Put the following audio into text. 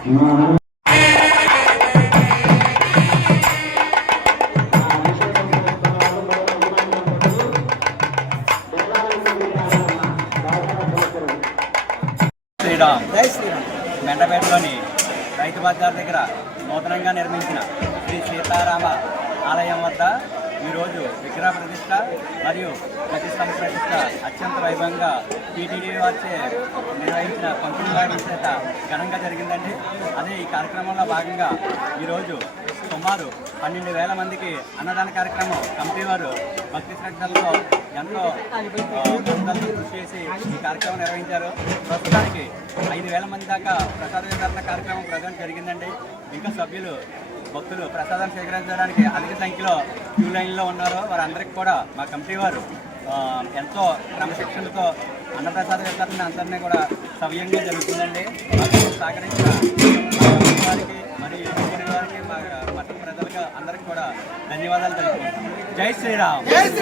శ్రీరామ్ జై శ్రీరామ్. మెండపేటలోని రైతు బజార్ దగ్గర నూతనంగా నిర్మించిన శ్రీ సీతారామ ఆలయం వద్ద ఈరోజు విగ్రహ ప్రతిష్ట మరియు ప్రతిష్టంభ ప్రతిష్ట అత్యంత వైభవంగా టీటీడీ వారిచే నిర్వహించిన పంపిణీ చేత ఘనంగా జరిగిందండి. అదే ఈ కార్యక్రమంలో భాగంగా ఈరోజు సుమారు 12,000 మందికి అన్నదాన కార్యక్రమం కమిటీ వారు భక్తి శ్రద్ధలతో ఎంతో కృషి చేసి ఈ కార్యక్రమం నిర్వహించారు. ప్రస్తుతానికి 5,000 మంది దాకా ప్రసాద వితరణ కార్యక్రమం ప్రజెంట్ జరిగిందండి. ఇంకా సభ్యులు భక్తులు ప్రసాదం స్వీకరించడానికి అధిక సంఖ్యలో క్యూ లైన్లో ఉన్నారు. వారందరికీ కూడా మా కమిటీ వారు ఎంతో క్రమశిక్షణతో అన్నప్రసాద వితరణ అందరినీ కూడా సవ్యంగా జరుగుతుందండి. మాకు సహకరించిన వారికి మరియు వారికి మా పట్టణ ప్రజలకు అందరికీ కూడా ధన్యవాదాలు తెలుపుకుంటున్నాం. జై శ్రీరామ్.